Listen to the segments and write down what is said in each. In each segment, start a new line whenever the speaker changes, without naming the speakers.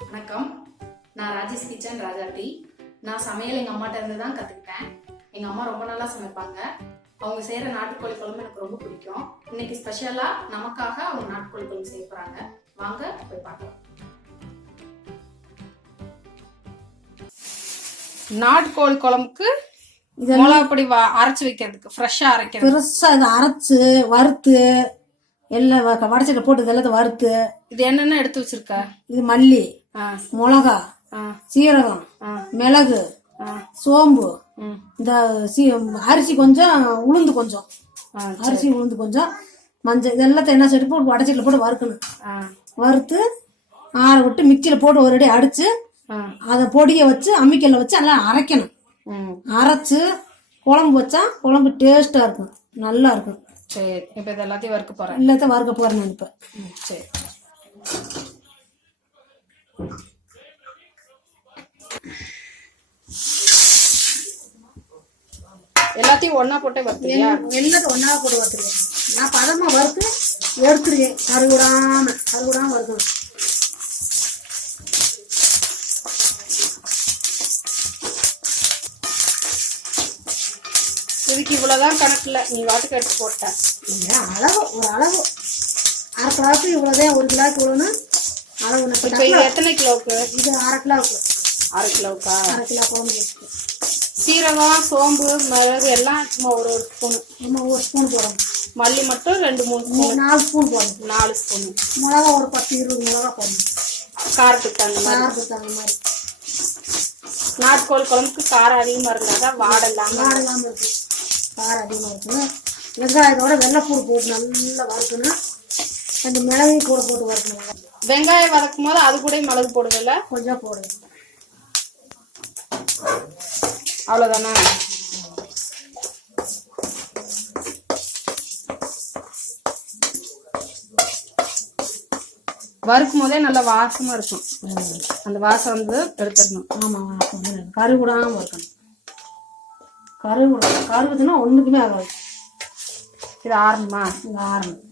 வணக்கம். நான் ராஜேஷ் கிச்சன் ராஜா டி. நான் சமையல் எங்கள் அம்மாட்ட இருந்து தான் கற்றுக்கிட்டேன் எங்கள் அம்மா ரொம்ப நல்லா சமைப்பாங்க. அவங்க செய்கிற நாட்டுக்கோழி குழம்பு எனக்கு ரொம்ப பிடிக்கும். இன்னைக்கு ஸ்பெஷலாக நமக்காக அவங்க நாட்டுக்கோழி குழம்பு செய்ய போகிறாங்க வாங்க போய் பார்க்கலாம். நாட்டுக்கோழி குழம்புக்கு மிளகாப்பொடி அரைச்சு வைக்கிறதுக்கு ஃப்ரெஷ்ஷாக அரைக்கிறது
பெருசா இதை அரைச்சு வறுத்து எல்லாம் வ- வடச்சட்டில போட்டு இதெல்லாம் வறுத்து
இது என்னென்ன எடுத்து வச்சிருக்க?
இது மல்லி மிளகா சீரகம் மிளகு சோம்பு இந்த சீ அரிசி கொஞ்சம் உளுந்து கொஞ்சம். அரிசி உளுந்து கொஞ்சம் மஞ்சள் இதெல்லாம் என்ன செட்டு போட்டு வடச்சட்டில போட்டு வறுக்கணும். வறுத்து ஆற விட்டு மிக்சியில் போட்டு ஒரு அடி அடிச்சு
ஆ.
அதை பொடியை வச்சு அம்மிக்கல்ல வச்சு நல்லா அரைக்கணும். அரைச்சு குழம்பு வச்சா குழம்பு டேஸ்டா இருக்கும். நல்லா இருக்கும்.
சரி இப்போ இது எல்லாத்தையும் வறுக்க போகிறேன்
எல்லாத்தையும் வறுக்க போறேன் நான் இப்போ.
சரி. எல்லாத்தையும் ஒண்ணா போட்டே வறுத்துறியா
எல்லாத்தையும் ஒன்றா போட்டு வறுத்துருவேன். நான் பதமாக வறுத்து எடுத்துருவேன் கருவிடாம கருவிடாம வறுக்கணும்.
இதுக்கு இவ்வளவுதான் கணக்குல. நீ வாட்டுக்கு எடுத்து போட்ட.
இல்லை அளவு ஒரு அளவு. அரை கிலோவுக்கு இவ்வளோதான் ஒரு கிலோவுக்கு இவ்வளோன்னு அளவு
இப்போ இது எத்தனை கிலோவுக்கு
இது அரை கிலோவுக்கு
அரை கிலோவுக்கா
அரை கிலோ குழம்பு
சீரகம் சோம்பு மிளகு எல்லாம் சும்மா ஒரு ஒரு ஸ்பூனு
நம்ம ஒரு ஸ்பூன் போடணும்.
மல்லி மட்டும் ரெண்டு மூணு ஸ்பூன்
நாலு ஸ்பூன் போடணும்.
நாலு ஸ்பூனு
மிளகா ஒரு பத்து இருபது மிளகா போடணும்.
காரத்துக்கு தகுந்த மாதிரி.
காரத்துக்கு தகுந்த மாதிரி.
நாட்டுக்கோழி குழம்புக்கு காரம் அதிகமா இருந்தாதான் வாடை இல்லாம
காரம் இல்லாமல் இருக்கு. காரம் அதிகமாக இருக்கணும் வெங்காயத்தோட வெள்ளைப்பூடு போட்டு நல்லா வறுக்கணும் ரெண்டு மிளகையும் கூட போட்டு வறுக்கணும்.
வெங்காயம் வதக்கும் போது அது கூட மிளகு போடுதில்ல
கொஞ்சம் போடுங்க.
அவ்வளவுதானே? வறுக்கும் போதே நல்லா வாசமா இருக்கும். அந்த வாசம் வந்து எடுத்துடணும்
ஆமாம் கருவிடாமல் இருக்கணும் கருவிட கருவுதுன்னா ஒன்றுக்குமே ஆகாது.
இது ஆரம்பமா?
இந்த ஆரணும்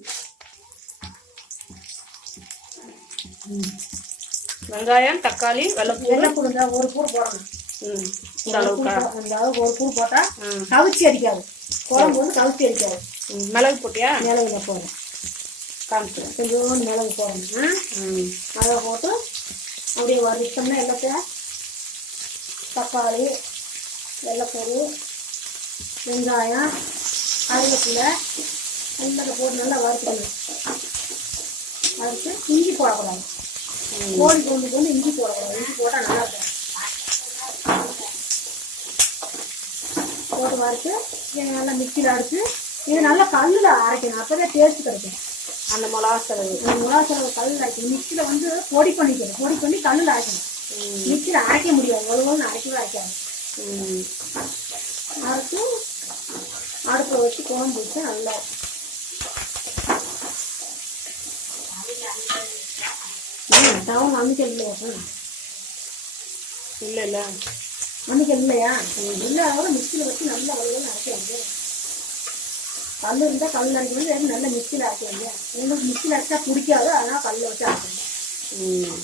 வெங்காயம் தக்காளி வெள்ளைப்பூ
வெள்ளைப்பூடு இந்த ஒரு பூ போடணும்.
ம், இந்த அளவுக்கா?
இந்த அளவுக்கு ஒரு பூ போட்டால். கவிச்சி அடிக்காது. குழம்பு வந்து கவிச்சி அடிக்காது.
மிளகு போட்டியா?
மிளகுல போடும்
காமிக்கிறேன்.
கொஞ்சோண்டு மிளகு போடணும்.
ம்.
அதை போட்டு அப்படியே வறுத்தோம்னா எல்லாத்தையும் தக்காளி வெள்ளைப்பூடு வெங்காயம் கருவேப்பிலை எல்லாத்தையும் போட்டு நல்லா வறுக்கணும் வறுத்து இஞ்சி போடக்கூடாது. கோழி குழம்புக்கு வந்து இஞ்சி போடக்கூடாது. இஞ்சி போட்டால் நல்லா இருக்கும். போட்டு வறுத்து இதை நல்லா மிக்சியில் அடிச்சு இது நல்லா கல்லில் அரைக்கணும். அப்போ தான் டேஸ்ட் கிடைக்கும்.
அந்த மிளகா செலவு
இந்த மிளகாத்தூள் கல்லில் அரைக்கணும். மிக்சியில் வந்து பொடி பண்ணிக்கணும். பொடி பண்ணி கல்லில் அரைக்கணும். மிக்சியில் அரைக்க முடியாது. ஒழுங்கு அரைக்கவே அரைக்காது. அரைச்சு அடுப்பை வச்சு குழம்பு வச்சு நல்லா டவுன் அம்மிக்கல் இல்லையா சார்
இல்ல இல்ல.
அம்மிக்கல் இல்லையா இல்லை அதோட மிக்சியில் வச்சு நல்லா ஒழுங்கு அரைக்கிறாங்க கல் இருந்தால் கல் இல்லை நல்லா மிக்சியில் அரைக்கிறாங்க எங்களுக்கு மிக்சியில் அரைச்சா பிடிக்காது அதனால் கல்லில் வச்சு அரைக்கணும்.
ம்.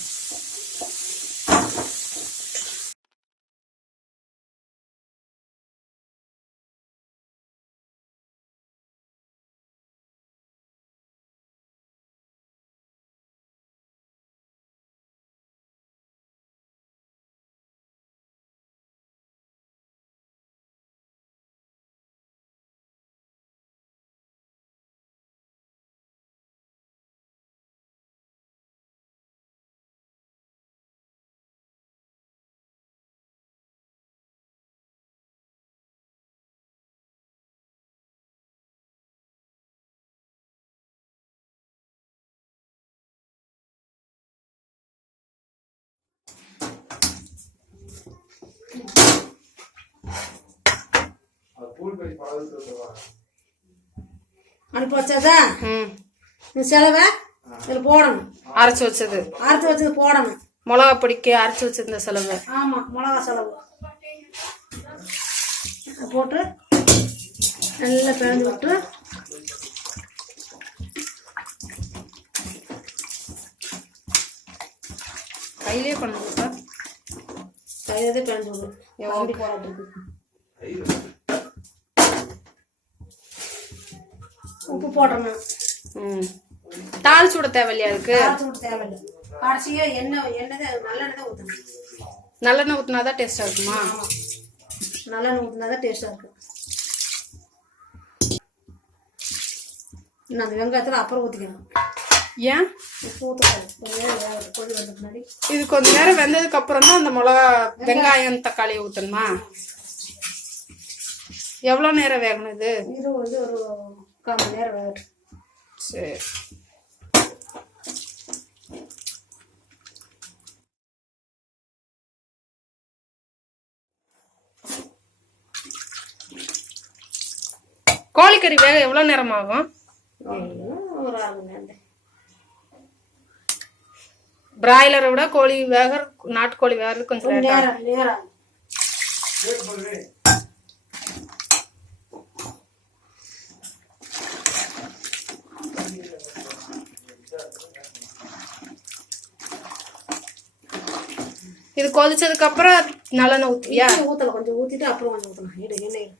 அனுப்பி வச்சாதா செலவை இதில் போடணும்.
அரைச்சு வச்சது.
அரைச்சி வச்சது போடணும்.
மிளகா பொடிக்கு அரைச்சு வச்சிருந்த செலவு.
ஆமாம் மிளகா செலவு. போட்டு நல்லா பிழந்து விட்டு
கையிலே பண்ணுங்கப்பா
கையிலே பிணைஞ்சு விடுறேன் கரண்டி உப்பு போடுறேன்
ம். தாளிச்சு விட தேவையில்லையா அதுக்கு?
விட்டு தேவையில்லை. கடைசியா எண்ணெய் எண்ணெய் நல்லெண்ணெய் ஊற்றணும்
நல்லெண்ணெய் ஊற்றினா தான் டேஸ்ட்டாக இருக்குமா
நல்லெண்ணெய் ஊற்றினா தான் டேஸ்ட்டாக இருக்கும் இன்னும் அந்த வெங்காயத்தில் அப்புறம் ஊற்றிக்கணும்
ஏன்? இது கொஞ்ச நேரம் வெந்ததுக்கு அப்புறம் தான் அந்த மிளகா வெங்காயம் தக்காளி ஊற்றணுமா எவ்வளோ நேரம் வேகணும் இது?
இது வந்து ஒரு கால் மணி நேரம் வேகட்டும்
சரி கோழிக்கறி வேக எவ்வளோ நேரம் ஆகும்?
ஒரு அரை மணி நேரம்
பிராய்லரை விட கோழி வேக நாட்டுக்கோழி வேகிறது கொஞ்சம்
நேரம் நேரம்
இது கொதிச்சதுக்கு அப்புறம் நல்லெண்ணெய்
எண்ணெய் ஊற்றல கொஞ்சம் ஊற்றிட்டு அப்புறம் கொஞ்சம் ஊற்றலாம் இடு எண்ணெய்.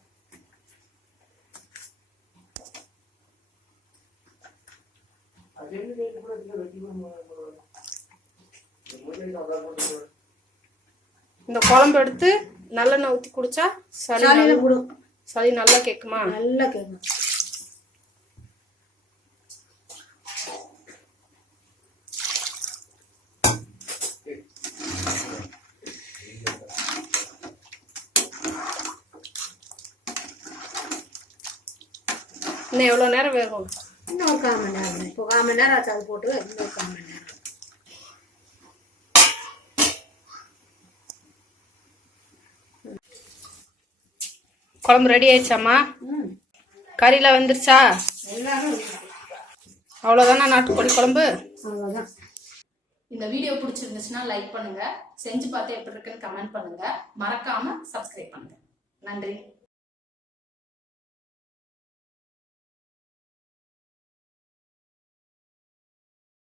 இந்த குழம்பு எடுத்து நல்லெண்ணெய் ஊற்றி குடிச்சா சளி சளி நல்லா கேட்குமா
நல்லா கேட்கும்
இன்னும் எவ்வளோ நேரம் வேகும்
இன்னும் ஒரு கால் மணி நேரம். இப்போ கால் மணி நேரம் ஆச்சு அது போட்டு இன்னும் ஒரு கால் மணி நேரம்.
குழம்பு ரெடி ஆயிடுச்சாம்மா?
ம்.
கறியில் வந்துருச்சா?
எல்லாரும்
அவ்வளோதானா நாட்டுக்கோழி குழம்பு?
அவ்வளோதான்
இந்த வீடியோ பிடிச்சிருந்துச்சுன்னா லைக் பண்ணுங்க. செஞ்சு பார்த்து எப்படி இருக்குன்னு கமெண்ட் பண்ணுங்க. மறக்காம சப்ஸ்கிரைப் பண்ணுங்க. நன்றி.